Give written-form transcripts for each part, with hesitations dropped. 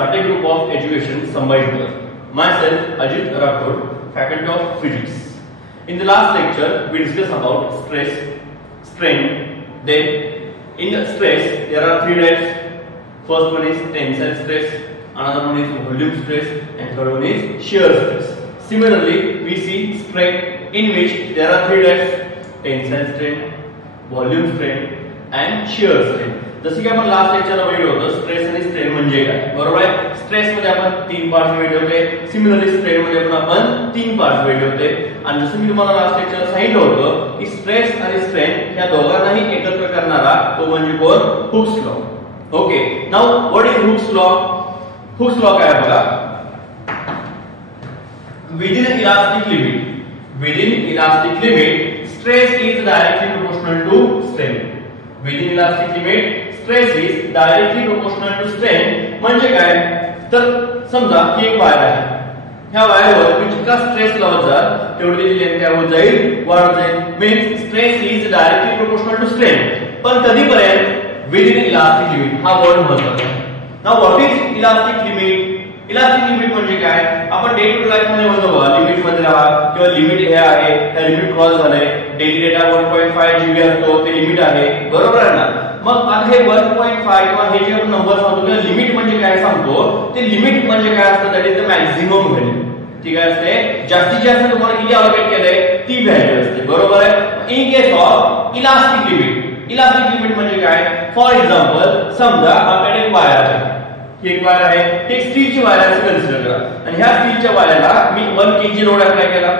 Starting Group of Education, Sambhajinagar. Myself, Ajit Rathod, Faculty of Physics. In the last lecture, we discussed about stress, strain. Then, in the stress, there are three types. First one is tensile stress, another one is volume stress, and third one is shear stress. Similarly, we see strain, in which there are three types: tensile strain, volume strain, and shear strain. जसे की आपण last लेक्चरला बघितलं होतं stress आणि strain म्हणजे काय, बरोबर आहे. स्ट्रेस मध्ये आपण तीन पार्ट्स वेगळे होते, सिमिलरली स्ट्रेन मध्ये आपण तीन पार्ट्स वेगळे होते. आणि जसं मी तुम्हाला लास्ट लेक्चरला सांगितलं होतं की स्ट्रेस आणि स्ट्रेन या दोघांनाही एकत्र करणारा तो म्हणजे कोण, Hooke's law. Okay, now what is Hooke's law? Hooke's law काय आहे बघा. Within elastic limit stress is directly proportional to strain. Within elastic limit stress is directly proportional to strain. म्हणजे काय, तर समजा ही एक वायर आहे, ह्या वायरवर मी जितका स्ट्रेस लावत जाल तेवढी त्याची लेंथ काय होत जाईल, वाढत जाईल. Means stress is directly proportional to strain. पण कधीपर्यंत? Within elastic limit. हा वर्ड महत्त्वाचा आहे. Now what is elastic limit? Elastic limit म्हणजे काय, आपण डे टू लाईफ मध्ये म्हणतो बघा, लिमिट मध्ये राहा किंवा लिमिट हे आहे, त्या लिमिट क्रॉस झालंय. डेली डेटा 1.5 GB असतो, ते लिमिट आहे, बरोबर आहे ना. मग आता हे 1.5 किंवा हे जे आपण नंबर सांगतो किंवा लिमिट म्हणजे काय सांगतो, ते लिमिट म्हणजे काय असतं, that is the maximum value. ठीक आहे, असते जास्तीत जास्त तुम्हाला किती अलोकेट केलंय ती व्हॅल्यू असते, बरोबर आहे. In case of elastic limit म्हणजे काय, फॉर एक्झाम्पल समजा आपल्याकडे एक वायर आहे, ही एक वायर आहे, एक स्टीलची वायर आहे कन्सिडर करा. आणि ह्या स्टीलच्या वायरला मी 1 kg लोड अप्लाय केला.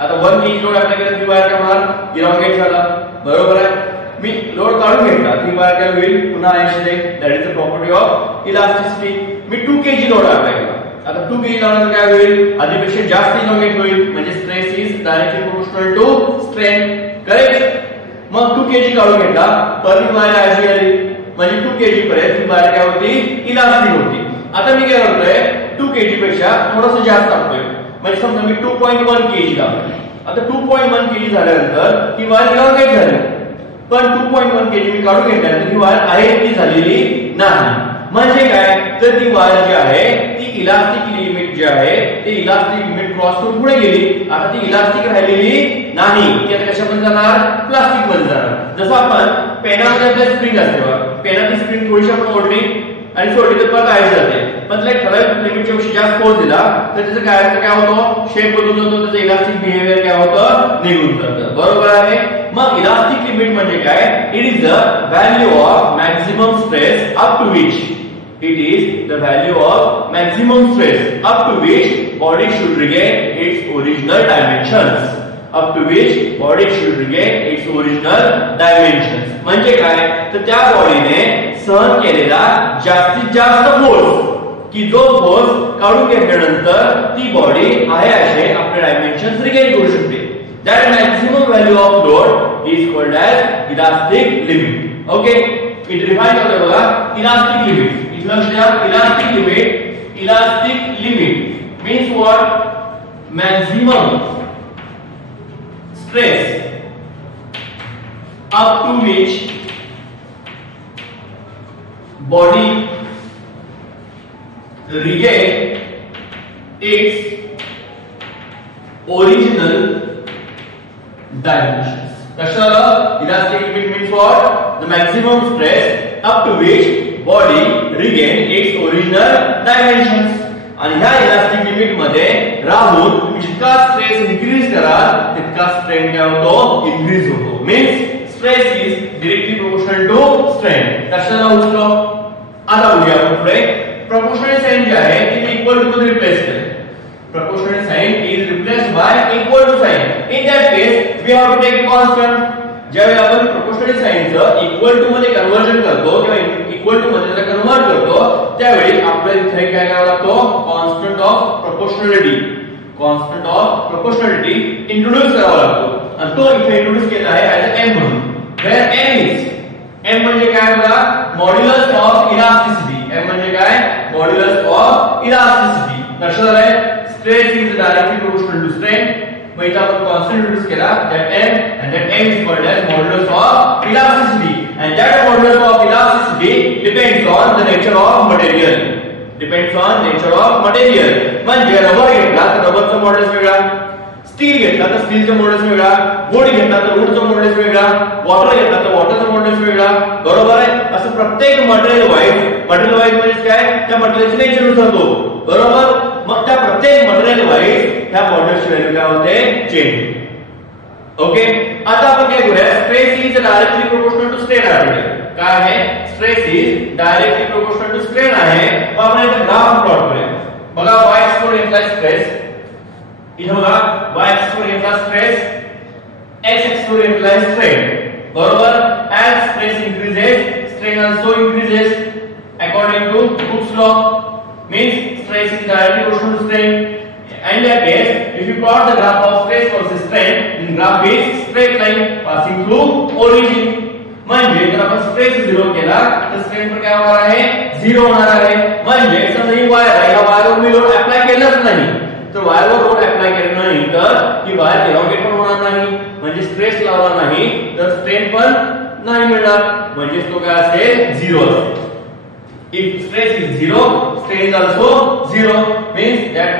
आता 1 kg लोड अप्लाय केला, ती वायर काय होणार, इलॉंगेट झाला, बरोबर आहे. मी लोड काढून घेतला, ती वायर काय होईल, पुन्हा ऐंशी. That is the property of elasticity. Me 2 kg load apply केला. आता 2 kg लावल्यानंतर काय होईल, आधीपेक्षा जास्त इलॉंगेट होईल, म्हणजे stress is directly proportional to strain. Correct. मग 2 kg काढून घेतला, परत वायर ऐंशी आली, म्हणजे 2 kg पर्यंत ही वायर काय होती, इलास्टिक होती. आता मी काय करतोय, 2 kg पेक्षा थोडंसं जास्त टाकतोय, म्हणजे समजा मी 2.1 kg लावतोय. आता 2.1 kg झाल्यानंतर ही वायर इलॉंगेट झाली, पण 2.1 kg मी काढून घेतल्यानंतर ही वायर आहे ती झालेली नाही. म्हणजे काय, तर ती वायर जी आहे ती इलास्टिक लिमिट जे आहे ते इलास्टिक लिमिट क्रॉस करून पुढे गेली. आता ती इलास्टिक राहिलेली नाही, ती आता कशामध्ये जाणार, प्लास्टिक मध्ये जाणार. जसं आपण पेनामध्ये आपल्या स्प्रिंग असते बघा, पेनाची स्प्रिंग थोडीशी आपण ओढली आणि सोडली तर परत आहे जाते, पण त्याला ठराविक लिमिटच्या पेक्षा जास्त फोर्स दिला तर त्याचं काय होतं, शेप बदलून जातो, त्याचं इलास्टिक बिहेवियर काय होतं, निघून जातं, बरोबर आहे. मग इलास्टिक लिमिट म्हणजे काय, it is the value of maximum stress up to which body should regain its original dimensions. म्हणजे काय, तर त्या बॉडीने सहन केलेला जास्तीत जास्त फोर्स, की जो फोर्स काढून घेतल्यानंतर ती बॉडी आहे असे आपले डायमेन्शन्स रिगेन करू शकते. That maximum value of load is called as elastic limit. Okay, it defines होते बघा elastic limit. Elastic limit means what? Maximum stress up to which body regain its original dimensions. कशाला, elastic limit means what? The maximum stress up to which body regain its original dimensions. आणि ह्या elastic limit मध्ये राहून तुम्ही जितका stress increase कराल तितका strain काय होतो, इन्क्रीज होतो. Means stress is directly proportional to strain. कशाला होतो, आता बघूया आपण पुढे. प्रोपोर्शनल साइन जे आहे ती इक्वल टू मध्ये रिप्लेस करेल. Proportional sign is replaced by equal to sign. In that case, we have to take a constant. ज्यावेळी आपण proportional sign चं equal to मध्ये कन्वर्जन करतो किंवा equal to मध्ये कन्वर्ट करतो, त्यावेळी आपल्याला इथे काय करावं लागतो, constant of proportionality इंट्रोड्यूस करावा लागतो. आणि तो इथे इंट्रोड्यूस केला आहे ऍज अ m म्हणून. Where m म्हणजे काय बघा, मॉड्युलस ऑफ इलास्टिसिटी. m म्हणजे काय, मॉड्युलस ऑफ इलास्टिसिटी. लक्षात आलंय, stress is directly proportional to strain. मग इथे आपण कॉन्स्टंट इंट्रोड्यूस केला, that m is called as modulus of elasticity, and that modulus of elasticity depends on the nature of material. Depends on nature of material. म्हणजे rubber घेतला तर रबरचा modulus वेगळा, steel घेतला तर स्टीलचा मॉड्युलस वेगळा, वूड घेतला तर वूडचा मॉड्युलस वेगळा, वॉटर घेतला तर वॉटरचा मॉड्युलस वेगळा. बरोबर आहे. असं प्रत्येक मटेरियल वाईज म्हणजे काय, त्या मटेरियलचे नेचर नुसार तो. बरोबर. मग त्या प्रत्येक मटेरियल वाईज त्या मॉड्युलसची व्हॅल्यू काय होते, चेंज. ओके. आता आपण काय करूया, stress is directly proportional to strain आहे. काय आहे, stress is directly proportional to strain आहे. मग आपण इथे ग्राफ प्लॉट करूया. बघा y एक्स घेतला स्ट्रेस, इथे बघा y एक्स घेतला स्ट्रेस, x एक्स घेतला स्ट्रेन. बरोबर. as stress increases strain also increases according to Hooke's law, means stress is directly proportional to strain. And in that case, if you plot the graph of stress versus strain, then graph is straight line passing through origin. म्हणजे जर आपण stress 0 केला तर strain पर काय होणार आहे, 0 होणार आहे. म्हणजे समजा ही वायर आहे, या वायरवर मी लोड अप्लाय केलाच नाही, तर वायरवर लोड अप्लाय केला नाही तर ही वायर इलॉंगेट पण होणार नाही, म्हणजे स्ट्रेस लावला नाही तर स्ट्रेन पण नाही मिळणार. म्हणजे तो काय असेल, 0 असेल. If stress is 0, strain is also 0, means that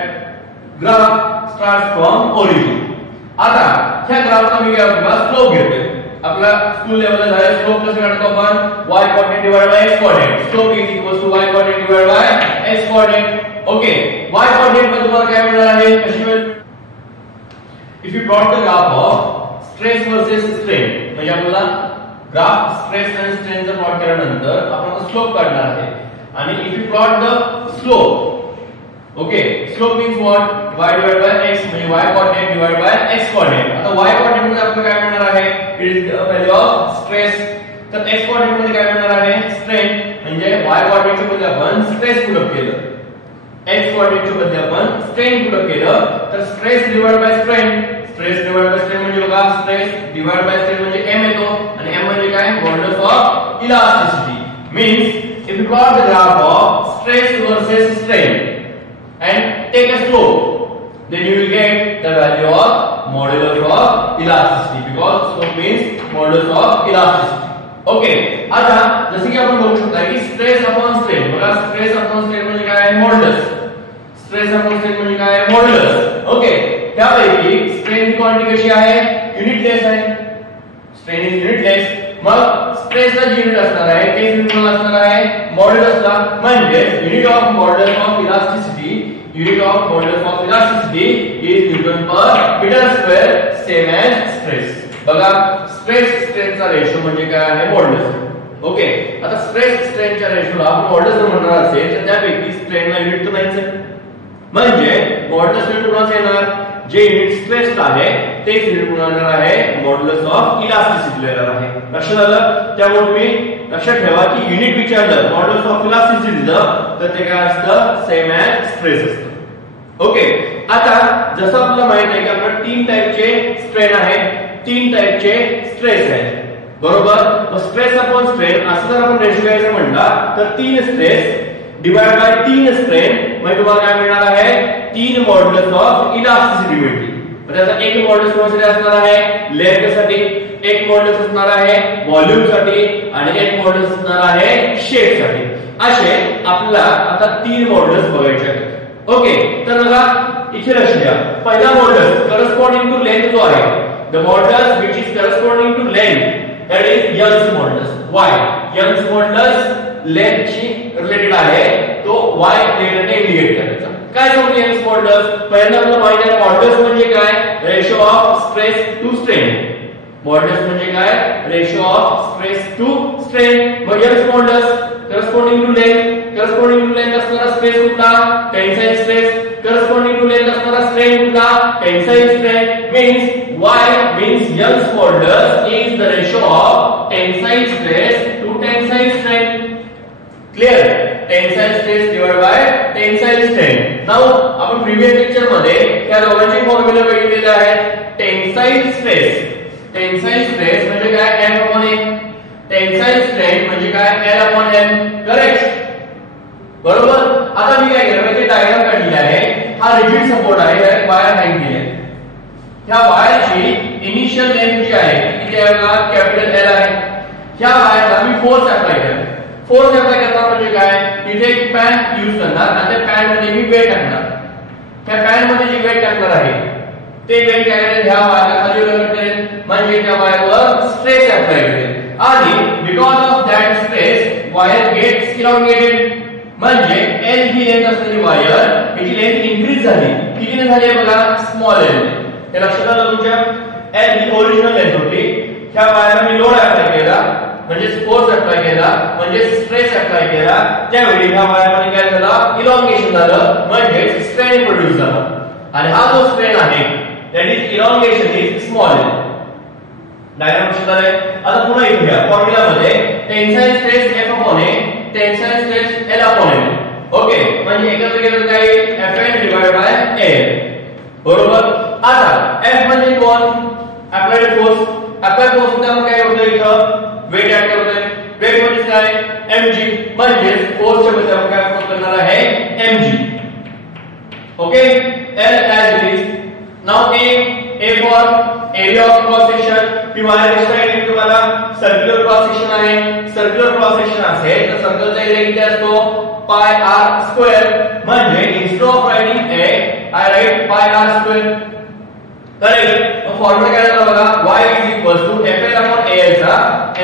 graph starts from origin. आता ह्या ग्राफचा मी काय करतो, स्लोप घेतोय. आपला स्कूल लेवलला झाले स्लोप कसं काढतो आपण, y coordinate divide by x coordinate. Slope is equal to y coordinate divide by x coordinate. Okay. y coordinate मध्ये तुम्हाला काय मिळणार आहे, कशी मिळेल, if you plot the graph of stress versus strain, म्हणजे आपल्याला ग्राफ स्ट्रेस आणि स्ट्रेनचा प्लॉट केल्यानंतर आपण स्लोप काढणार आहे. आणि if you plot the slope, okay, slope means what, y divide by x म्हणजे y coordinate divide by x coordinate. आता y कोऑर्डिनेट मध्ये आपल्याला काय मिळणार आहे, it is the value of stress. तर x कोऑर्डिनेट मध्ये काय मिळणार आहे, स्ट्रेन. म्हणजे y कोऑर्डिनेटच्या बदले आपण स्ट्रेस पुट अप केलं, x कोऑर्डिनेटच्या बदले आपण स्ट्रेन पुट अप केलं, तर stress divide by strain, stress divide by strain म्हणजे बघा स्ट्रेस डिवाइड बाय स्ट्रेन म्हणजे m येतो, आणि m म्हणजे काय, modulus of elasticity. Means if you plot the graph of stress versus strain and take a slope, then you will get the value of modulus of elasticity, because slope means modulus of elasticity. Okay. आता जसे की आपण बघू शकता की stress upon strain, बघा stress upon strain म्हणजे काय आहे, मॉड्युलस. स्ट्रेस अपॉन स्ट्रेन म्हणजे काय आहे, मॉड्युलस. ओके. त्यापैकी स्ट्रेन ही क्वांटिटी कशी आहे, युनिटलेस आहे. Strain is unitless. मग स्ट्रेसला जी युनिट असणार आहे ते युनिट असणार आहे मॉड्युलसला. म्हणजे unit of modulus of elasticity, unit of modulus of elasticity is Newton per meter square, same as stress. बघा स्ट्रेस स्ट्रेनचा रेशो म्हणजे काय आहे, मॉड्युलस. ओके. आता स्ट्रेस स्ट्रेनच्या रेशोला आपण मॉड्युलस जर म्हणणार असेल तर त्यापैकी स्ट्रेनला युनिट तर नाहीच आहे. म्हणजे मॉड्युलस युनिट कोणाचं येणार, जे युनिट स्ट्रेस आहे तेच युनिट येणार आहे मॉड्युलस ऑफ इलास्टिसिटी येणार आहे. लक्षात आलं. त्यामुळे तुम्ही लक्षात ठेवा की युनिट विचारलं मॉड्युलस ऑफ इलास्टिसिटीचं तर ते काय असतं, सेम ॲज स्ट्रेस असतं. ओके. आता जसं आपल्याला माहित आहे की आपल्याला 3 टाइपचे स्ट्रेन आहेत, 3 टाइपचे स्ट्रेस आहेत. बरोबर. मग स्ट्रेस अपॉन स्ट्रेन असं जर आपण रेशो घ्यायचं म्हटला तर 3 स्ट्रेस डिवाइड बाय 3 स्ट्रेन म्हणजे तुम्हाला काय मिळणार आहे, 3 मॉड्युलस ऑफ इलास्टिसिटी मिळतील. त्याचा एक मॉड्युलस कोणते असणार आहे, लेंथ साठी, एक मॉड्युलस असणार आहे व्हॉल्यूम साठी, आणि एक मॉड्युलस असणार आहे शेप साठी. असे आपल्याला आता 3 मॉड्युलस बघायचे आहेत. ओके. तर बघा इथे लक्ष द्या. पहिला मॉड्युलस करस्पॉन्डिंग टू लेंथ जो आहे, the modulus which is corresponding to length, that is Young's modulus. Y Young's modulus लेंथशी रिलेटेड आहे, तो y लेटरने इंडिकेट करायचा. काय सांगतो यंग्स मॉड्युलस, पहिल्यांदा आपल्याला माहिती आहे मॉड्युलस म्हणजे काय, ratio of stress to strain. Modulus म्हणजे काय, ratio of stress to strain. मग Young's modulus corresponding to length, corresponding to length असणारा स्ट्रेस कुठला, tensile stress. Corresponding to length असणारा स्ट्रेन कुठला, tensile strain. Means y means Young's modulus is the ratio of tensile stress to tensile strain. Clear? Tensile stress divided by tensile strain. Now आपण previous lecture मध्ये या दोघांचे formula बघितलेले आहेत. Tensile stress, tensile stress म्हणजे काय, M upon N. Tensile strain म्हणजे काय, L upon N. करेक्ट. बरोबर. आता मी काय केलं, म्हणजे डायग्राम काढली आहे. हा रिजिड सपोर्ट आहे, त्याला वायर हँग केली आहे. ह्या वायरची इनिशियल लेंथ जी आहे ती त्याला कॅपिटल L आहे. ह्या वायरला मी फोर्स अप्लाय केला. फोर्स अप्लाय करणार म्हणजे काय, इथे एक पॅन यूज करणार आणि त्या पॅन मध्ये मी वेट टाकणार. त्या पॅन मध्ये जी वेट टाकणार आहे ते वेट काय करेल, ह्या वायरला खाली वर करेल म्हणजे त्या वायरवर स्ट्रेस अप्लाय करेल आणि because of that stress wire gets elongated. म्हणजे L ही लेंथ असलेली वायर हिची लेंथ इन्क्रीज झाली. कितीने झाली बघा, स्मॉल L. हे लक्षात आलं तुमच्या. L ही ओरिजिनल लेंथ होती. ह्या वायरला मी लोड अप्लाय केला म्हणजे फोर्स अप्लाय केला म्हणजे स्ट्रेस अप्लाय केला, त्यावेळी ह्या वायरमध्ये काय झालं, इलॉंगेशन झालं म्हणजे स्ट्रेन प्रोड्यूस झाला. आणि हा जो स्ट्रेन आहे that is elongation is small L. Diagram लक्षात आले. आता पुन्हा इथे घ्या फॉर्म्युला मध्ये tensile stress F upon A, tensile stress L upon L. Okay, म्हणजे एकत्र केलं काय, Fn डिवाइड बाय L. बरोबर. आता F म्हणजे कोण, अप्लाइड फोर्स. अप्लाइड फोर्स मध्ये आपण काय करतोय, इथं वेट ऍड करतोय. वेट म्हणजे काय, mg. म्हणजे फोर्सच्या बद्दल आपण काय करणार आहे, mg. Okay, L as it is. Now A for area of cross section. He wire कशी आहे, तुम्हाला सर्क्युलर क्रॉस सेक्शन आहे. सर्क्युलर क्रॉस सेक्शन असेल तर सर्कलचा एरिया किती असतो, पाय r स्क्वेअर. म्हणजे instead of writing a I right पाय r स्क्वेअर. करेक्ट. फॉर्म्युला काय झाला बघा, y is equals to fl upon al चा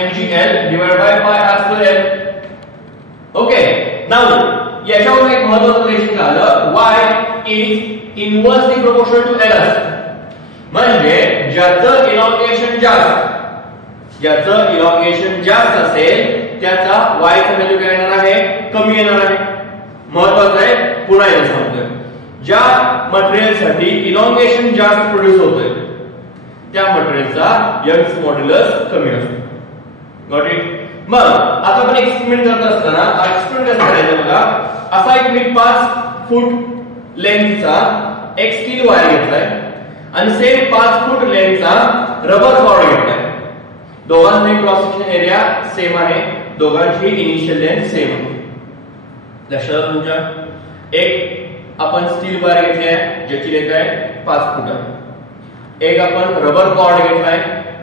mgl divided by pi r square l. Okay, now याच्यावर एक महत्त्वाचं रिलेशन झालं, y is inversely proportional to l असतं. म्हणजे ज्याचं इलॉंगेशन जास्त असेल त्याचा y चा व्हॅल्यू काय येणार आहे, कमी येणार आहे. महत्त्वाचं आहे, पुन्हा एकदा सांगतोय. ज्या मटेरियल साठी इलॉंगेशन जास्त प्रोड्यूस होतोय त्या मटेरियलचा यंग्स मॉड्युलस कमी असतो. Got it. मग आता आपण एक्सपेरिमेंट करत असताना एक्सपेरिमेंट कसं करायचं बघा. असा एक मी 5 फूट लेंथचा एक स्टील वायर घेतलाय आणि सेम 5 फूट लेंथचा रबर कॉर्ड घेतलाय. दोघांची क्रॉस सेक्शन एरिया सेम आहे, दोघांची इनिशियल लेंथ सेम आहे. लक्षात तुमच्या. एक आपण स्टील वायर घेतली आहे ज्याची लेंथ आहे 5 फूट आहे. एक आपण रबर कॉर्ड घेतलाय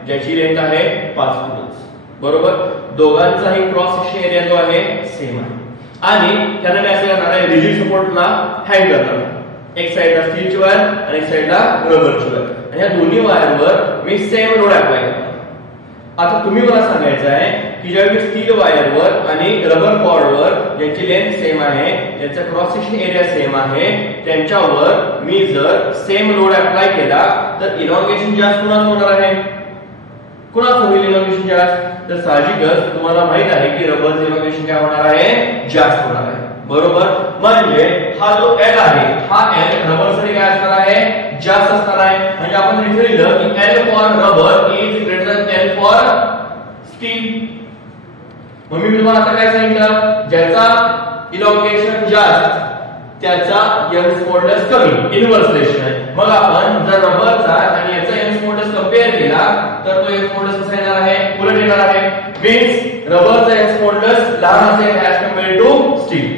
ज्याची लेंथ आहे 5 फूटच. बरोबर. दोघांचाही क्रॉस सेक्शन एरिया जो आहे सेम आहे आणि त्यांना काय करणार आहे, रिजिड सपोर्टला हँग करणार. एक साइडला स्टीलची वायर आणि एक साइडला रबरची वायर आणि या दोन्ही वायरवर मी सेम लोड अप्लाय करणार. आता तुम्ही मला सांगायचं आहे की ज्यावेळी स्टील वायरवर आणि रबर कॉर्डवर ज्यांची लेंथ सेम आहे, त्यांचा क्रॉस सेक्शन एरिया सेम आहे, त्यांच्यावर मी जर सेम लोड अप्लाय केला तर इलॉंगेशन जास्त कुणाचं होणार आहे, कुणाचं होईल इलॉंगेशन जास्त. तर साहजिकच तुम्हाला माहित आहे की रबरचं इलॉंगेशन काय होणार आहे, जास्त होणार आहे. बरोबर. म्हणजे हा जो L आहे हा L रबरसाठी काय असणार आहे, जास्त असणार आहे. म्हणजे आपण इथे लिहिलं की L for rubber is greater than L for steel. मग मी तुम्हाला आता काय सांगितलं, ज्याचा इलॉंगेशन जास्त त्याचा यंग्स मॉड्युलस कमी, इनव्हर्स रिलेशन आहे. मग आपण जर रबरचा आणि याचा यंग्स मॉड्युलस कंपेअर केला तर तो यंग्स मॉड्युलस कसा येणार आहे, उलट येणार आहे. मीन्स रबरचा यंग्स मॉड्युलस लहान असेल as compare to steel.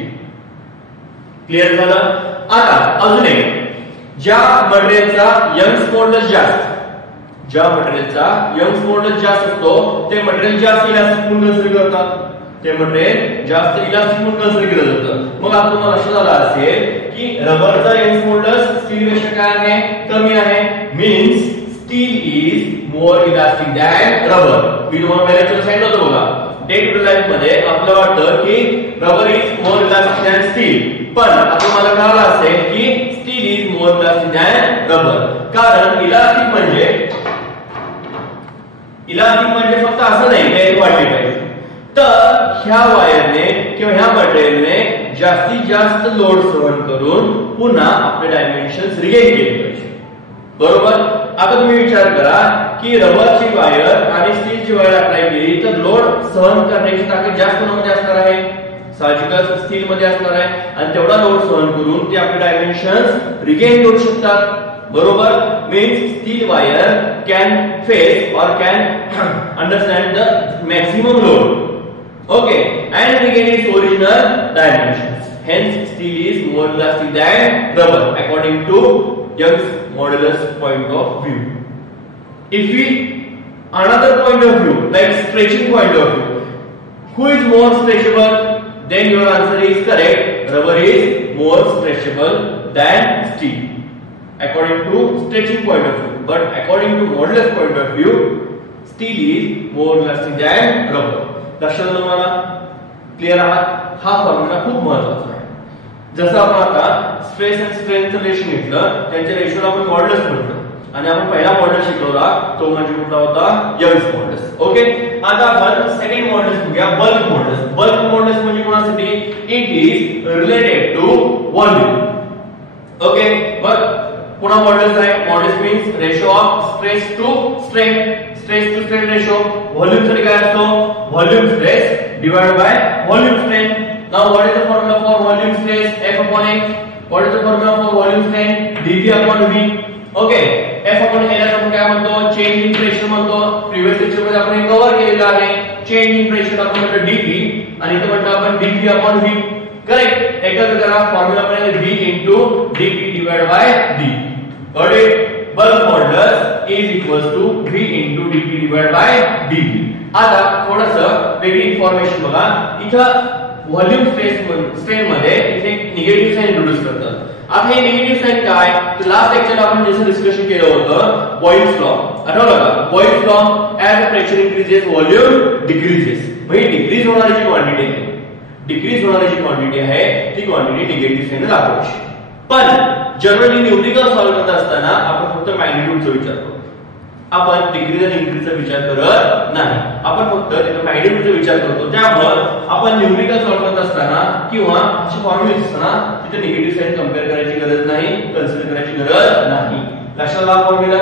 Clear झालं. आता अजून एक, ज्या मटेरियलचा यंग्स मॉड्युलस जास्त, ज्या मटेरियलचा यंग्स मॉड्युलस जास्त असतो ते मटेरियल जास्त इलास्टिक म्हणून कन्सिडर करतात. ते मटेरियल जास्त इलास्टिक म्हणून कन्सिडर केलं जातं. मग आता तुम्हाला लक्षात आलं असेल की रबरचा यंग्स मॉड्युलस स्टील पेक्षा काय आहे, कमी आहे. Means steel is more elastic than rubber. मी तुम्हाला पहिल्या लेक्चर सांगितलं होतं बघा, डे टू डे लाईफ मध्ये आपल्याला वाटतं की rubber is more elastic than steel, पण आता मला कळलं असेल की steel is more elastic than rubber. कारण इलास्टिक म्हणजे फक्त असं नाही की वाटली पाहिजे. तर ह्या वायरने किंवा ह्या मटेरियलने जास्तीत जास्त लोड सहन करून पुन्हा आपले डायमेन्शन्स रिगेन केले पाहिजे. बरोबर. आता तुम्ही विचार करा की रबरची वायर आणि स्टीलची वायर अप्लाय केली तर लोड सहन करण्याची ताकद जास्त कोणामध्ये असणार आहे, साहजिकच स्टील मध्ये असणार आहे आणि तेवढा लोड सहन करून ते आपले डायमेन्शन्स रिगेन करू शकतात. बरोबर. Means steel wire can face और can understand the maximum load. Okay. And regain its original dimensions. Hence steel is more elastic than rubber according to Young's modulus point of view. If we another point of view like stretching point of view, Who is more stretchable? Then your answer is correct. Rubber is more stretchable than steel, according to stretching point of view. But according to modulus point of view, steel is more elastic than rubber. लक्षात तुम्हाला clear आहात? हा formula खूप महत्त्वाचा आहे. जसं आपण आता स्ट्रेस आणि स्ट्रेनचं रिलेशन घेतलं, त्यांच्या रेशोला आपण मॉड्युलस म्हटलं आणि आपण पहिला मॉड्युलस शिकवला तो म्हणजे कुठला होता? Young's modulus. ओके, आता आपण सेकंड मॉड्युलस बघूया, बल्क मॉड्युलस. बल्क मॉड्युलस म्हणजे कोणासाठी? It is related to volume. Okay, बघ पुन्हा मॉड्युलस आहे. Modulus means ratio of stress to strain. Stress to strain ratio. Volume साठी काय असतो? Volume stress divided by volume strain. Now what is the formula for volume stress? F upon X. What is the formula for volume strain? dV upon V. Okay, F upon A ला आपण काय म्हणतो? Change in pressure म्हणतो. Previous lecture मध्ये आपण हे cover केलेलं आहे. चेंज इन प्रेशर आपण म्हणतो dP आणि इथे म्हणतो आपण dV upon V. करेक्ट? एकत्र करा. फॉर्म्युला पण आहे V into dP divided by V. Got it? Bulk modulus is equals to V into dP divided by dV. आता थोडंसं वेगळी इन्फॉर्मेशन बघा. इथं व्हॉल्यूम स्ट्रेन मध्ये इथे निगेटिव्ह साइन इंट्रोड्यूस करतात. आता हे निगेटिव्ह साइन काय? तर लास्ट लेक्चरला आपण जसं डिस्कशन केलं होतं बॉइल्स लॉ, आठवलं का? Boyle's law, as pressure increases volume decreases. म्हणजे डिक्रीज होणारी जी क्वांटिटी आहे, डिक्रीज होणारी जी क्वांटिटी आहे ती क्वांटिटी निगेटिव्ह साइन दाखवायची. पण जनरली न्यूमेरिकल सॉल्व्ह करत असताना आपण फक्त मॅग्निट्यूडचा विचार करतो. आपण डिक्रीज आणि इन्क्रीजचा विचार करत नाही. आपण फक्त त्याचा मॅग्निट्यूडचा विचार करतो. त्यामुळे आपण न्यूमेरिकल सॉल्व्ह करत असताना किंवा अशी फॉर्म्युला असताना तिथे निगेटिव्ह साइन कंपेअर करायची गरज नाही, कन्सिडर करायची गरज नाही. लक्षात आला फॉर्म्युला?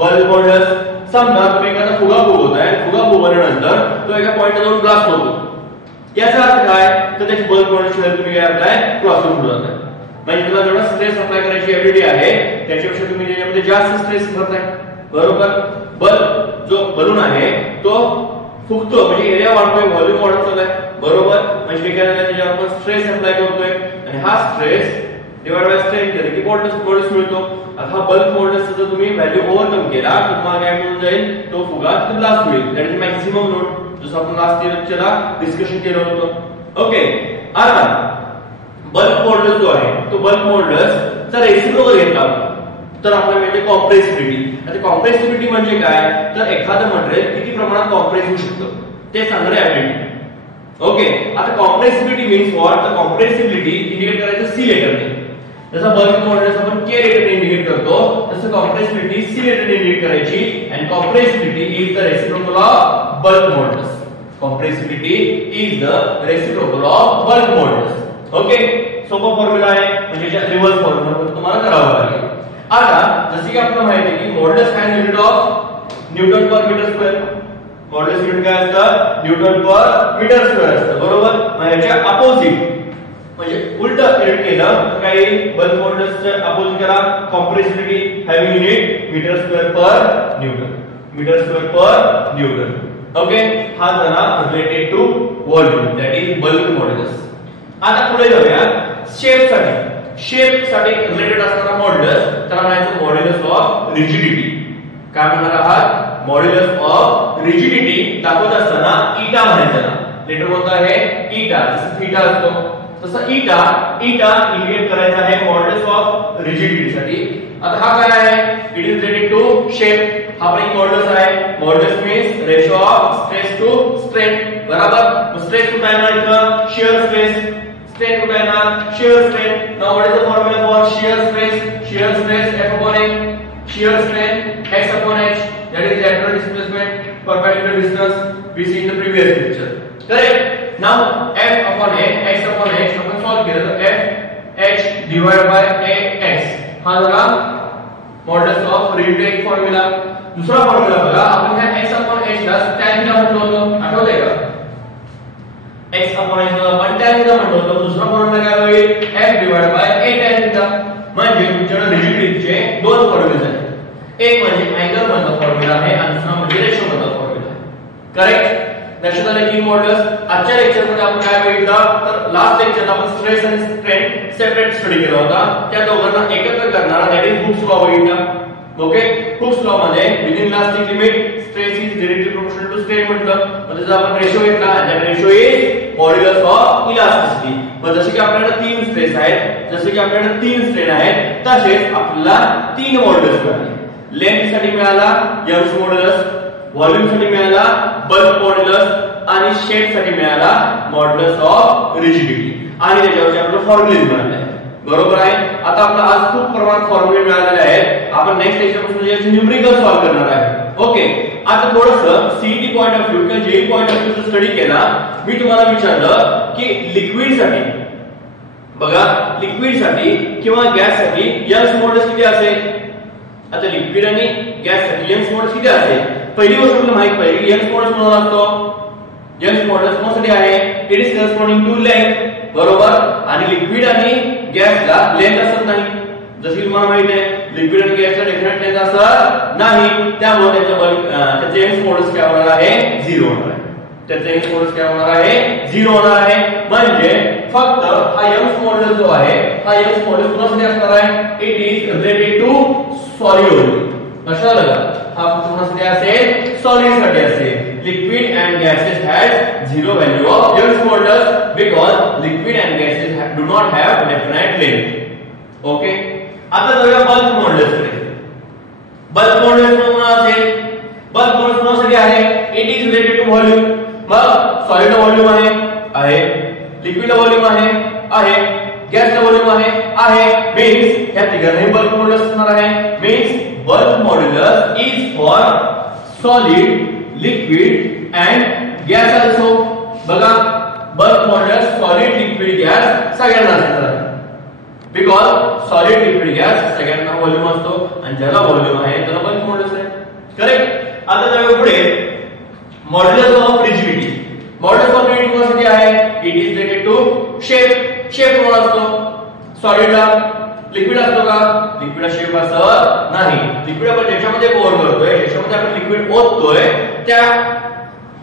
Bulk modulus. समजा तुम्ही एखादा फुगा फुगवताय, फुगा फुगवल्यानंतर तो एका पॉइंटला जाऊन ब्लास्ट होतो. याचा अर्थ काय? तर त्याची बल्क मॉड्युलस व्हॅल्यू तुम्ही काय अप्लाय? क्रॉस करून जाताय. म्हणजे तुम्हाला जेवढा स्ट्रेस अप्लाय करायची एबिलिटी आहे त्याच्यापेक्षा तुम्ही त्याच्यामध्ये जास्त स्ट्रेस भरताय. बरोबर? बल्ब जो बलून आहे तो फुगतो म्हणजे एरिया वाढतोय, व्हॉल्यूम वाढत चाललाय. बरोबर? म्हणजे काय झालं? त्याच्यावर आपण स्ट्रेस अप्लाय करतोय आणि हा स्ट्रेस डिवाइड बाय स्ट्रेन केलं की मॉड्युलस मिळतो. आता हा बल्क मॉड्युलस जर तुम्ही व्हॅल्यू ओव्हरकम केला तर तुम्हाला काय मिळून जाईल? तो फुगा ब्लास्ट होईल. दॅट इज मॅक्सिमम लोड, जसं आपण लास्ट लेक्चरला डिस्कशन केलं होतं. ओके, आता बल्क मॉड्युलस जो आहे तो बल्क मॉड्युलस चा रेसिप्रोकल घेतला तर आपल्याला मिळते कॉम्प्रेसिबिलिटी. आता कॉम्प्रेसिबिलिटी म्हणजे काय? तर एखादं मटेरियल किती प्रमाणात कॉम्प्रेस होऊ शकतं ते सांगणारी ऍबिलिटी. ओके, आता कॉम्प्रेसिबिलिटी मीन्स व्हॉट? तर कॉम्प्रेसिबिलिटी इंडिकेट करायचं सी लेटरने. जसं बल्क मॉड्युलस आपण के लेटरने इंडिकेट करतो तसं कॉम्प्रेसिबिलिटी सी लेटरने इंडिकेट करायची. And compressibility is the reciprocal of bulk modulus. Compressibility is the reciprocal of bulk modulus. Okay, सोपा फॉर्म्युला आहे म्हणजे रिव्हर्स फॉर्म्युला तुम्हाला करावा लागेल. आता जसे की आपल्याला माहिती आहे की मॉड्युलस काय? Unit of newton per metre square. Modulus unit काय असतं? न्यूटन पर मीटर स्क्वेअर असतं. बरोबर? म्हणजे याच्या अपोजिट म्हणजे उलट युनिट केलं तर काय? बल्क मॉड्युलसचं अपोजिट करा. Compressibility having unit metre square per newton. Metre square per newton. Okay, हा झाला related to volume, that is bulk modulus. आता पुढे जाऊया शेप साठी. शेप साठी रिलेटेड असणारा मॉड्युलस त्याला म्हणायचं मॉड्युलस ऑफ रिजिडिटी. काय म्हणणार आहात? मॉड्युलस ऑफ रिजिडिटी दाखवत असताना ईटा म्हणायचं. लेटर कोणतं आहे? ईटा. जसं थीटा असतो तसं ईटा इंडिकेट करायचा आहे मॉड्युलस ऑफ रिजिडिटी साठी. आता हा काय आहे? It is related to shape. हा पण एक मॉड्युलस आहे. Modulus means ratio of stress to strain. बरोबर? स्ट्रेस कुठे आहे? इथं शियर स्ट्रेस. Strain कुठे आहे? shear strain. Now what is the formula for shear stress? Shear stress F upon A. Shear strain X upon H. That is lateral displacement, perpendicular distance we see in the previous lecture. Correct? Now F upon A, X upon H आपण solve केलं तर F H divided by A X. हा झाला modulus of rigidity formula. दुसरा formula बघा. आपण ह्या X upon H ला tan थीटा म्हटलं होतं. आठवतंय का? x upon h ला आपण tan थीटा म्हणतो. तर दुसरा फॉर्म्युला काय होईल? f divided by a tan theta. म्हणजे तुमच्याकडे रिजिडिटीचे दोन फॉर्म्युले आहेत. एक म्हणजे अँगल मधला फॉर्म्युला आहे आणि दुसरा म्हणजे रेशो मधला फॉर्म्युला आहे. करेक्ट? लक्षात आलं की मॉड्युलस. आजच्या लेक्चर मध्ये आपण काय बघितलं? तर लास्ट लेक्चरला आपण स्ट्रेस आणि स्ट्रेन सेपरेट स्टडी केला होता. त्या दोघांना एकत्र करणारा दॅट इज हुक्स लॉ बघितला. ओके हुक्स लॉ मध्ये within elastic limit stress is directly proportional to strain म्हटलं. मग त्याचा आपण रेशो घेतला आणि that ratio is modulus of elasticity. मग जसे की आपल्याला 3 स्ट्रेस आहेत, जसे की आपल्याला 3 स्ट्रेन आहेत, तसेच आपल्याला 3 मॉड्युलस मिळाले. लेंथ साठी मिळाला यंग्स मॉड्युलस, व्हॉल्यूम साठी मिळाला बल्क मॉड्युलस आणि शेप साठी मिळाला मॉड्युलस ऑफ रिजिडिटी. आणि त्याच्यावरती आपल्याला फॉर्म्युले मिळाले. बरोबर आहे. आता आपल्याला आज खूप प्रमाणात फॉर्म्युले मिळालेले आहेत. आपण नेक्स्ट लेक्चर पासून याचे न्यूमेरिकल सॉल्व करणार आहे. ओके आता थोडंसं सीईटी पॉइंट ऑफ व्ह्यू किंवा JEE point of view study केला. मी तुम्हाला विचारलं की लिक्विड साठी बघा, लिक्विड साठी किंवा गॅस साठी यंग्स मॉड्युलस किती असेल. आता लिक्विड आणि गॅस साठी यंग्स मॉड्युलस किती असेल. पहिली गोष्ट आपल्याला माहित पाहिजे की यंग्स मॉड्युलस कोणाला असतो. यंग्स मॉड्युलस कोणासाठी आहे. It is corresponding to length. बरोबर. आणि लिक्विड आणि गॅसला लेंथ असत नाही. जशी तुम्हाला माहिती आहे लिक्विड आणि गॅसला डेफिनेट लेंथ असत नाही. त्यामुळे त्याचे यंग्स मॉड्युलस काय होणार आहे. 0 होणार आहे. त्याचे यंग्स मॉड्युलस काय होणार आहे. 0 होणार आहे. म्हणजे फक्त हा यंग्स मॉड्युलस जो आहे हा यंग्स मॉड्युलस कोणासाठी असणार आहे. It is related to solid. कशाला हा कोणासाठी असेल. सॉलिड साठी असेल. Liquid and gases has 0 value of Young's modulus because liquid and gases do not have definite length. Okay आता जाऊया बल्क मॉड्युलस कडे. बल्क मॉड्युलस कोण असेल. बल्क मॉड्युलस कोणासाठी आहे. It is related to volume. मग सॉलिड व्हॉल्यूम आहे, liquid volume आहे, गॅस व्हॉल्यूम आहे. मीन्स ह्या तिघांनी बल्क मॉड्युलस असणार आहे. Means bulk modulus is for solid, liquid and gas also. बघा bulk modulus solid, liquid, gas सगळ्यांना असणार आहे. बिकॉज सॉलिड, लिक्विड, गॅस सगळ्यांना व्हॉल्यूम असतो आणि ज्याला व्हॉल्यूम आहे त्याला बल्क मॉड्युलस आहे. करेक्ट. आता जाऊया पुढे modulus of rigidity. Modulus of rigidity कोणासाठी आहे. It is related to shape. Shape कोण असतो. सॉलिडला लिक्विड असतो का. लिक्विडला शेप असत नाही. लिक्विड आपण ज्याच्यामध्ये पोर करतोय, ज्याच्यामध्ये आपण लिक्विड ओततोय त्या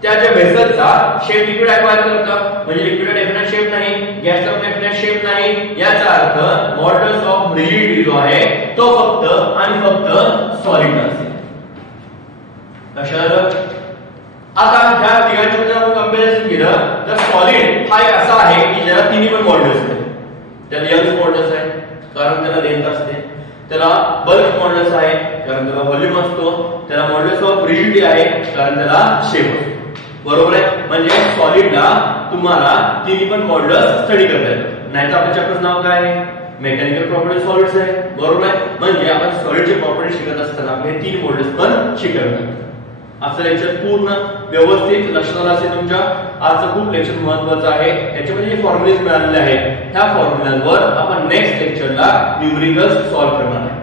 ज्या व्हेसलचा शेप लिक्विड ऍक्वायर करतं. म्हणजे लिक्विड डेफिनेट शेप नाही, गॅसचा डेफिनेट शेप नाही. याचा अर्थ मॉड्युलस ऑफ रिजिडिटी जो आहे तो फक्त आणि फक्त सॉलिड असेल. कशाला. आता ह्या तिघांच्या मध्ये आपण कंपॅरिझन केलं तर सॉलिड हा असा आहे की ज्याला तिन्ही पण मॉड्युलस आहेत. त्याला यंग्स मॉड्युलस आहे कारण त्याला लेंथ असते. त्याला बल्क मॉड्युलस आहे कारण त्याला व्हॉल्यूम असतो. त्याला मॉड्युलस ऑफ रिजिडिटी आहे कारण त्याला शेप असतो. बरोबर आहे. म्हणजे सॉलिडला तुम्हाला तिन्ही पण मॉड्युलस स्टडी करता येतात. नाहीतर आपल्या चॅप्टरचं नाव काय आहे. मेकॅनिकल प्रॉपर्टीज सॉलिड्स आहे. बरोबर आहे. म्हणजे आपण सॉलिडचे प्रॉपर्टीज शिकत असताना आपले 3 मॉड्युलस पण शिकवणार. असं लेक्चर पूर्ण व्यवस्थित लक्षात आलं असेल तुमच्या. आजचं खूप लेक्चर महत्त्वाचं आहे. याच्यामध्ये जे फॉर्म्युलेज मिळालेले आहेत त्या फॉर्म्युलांवर आपण नेक्स्ट लेक्चरला न्यूमेरिकल्स सॉल्व्ह करणार आहे.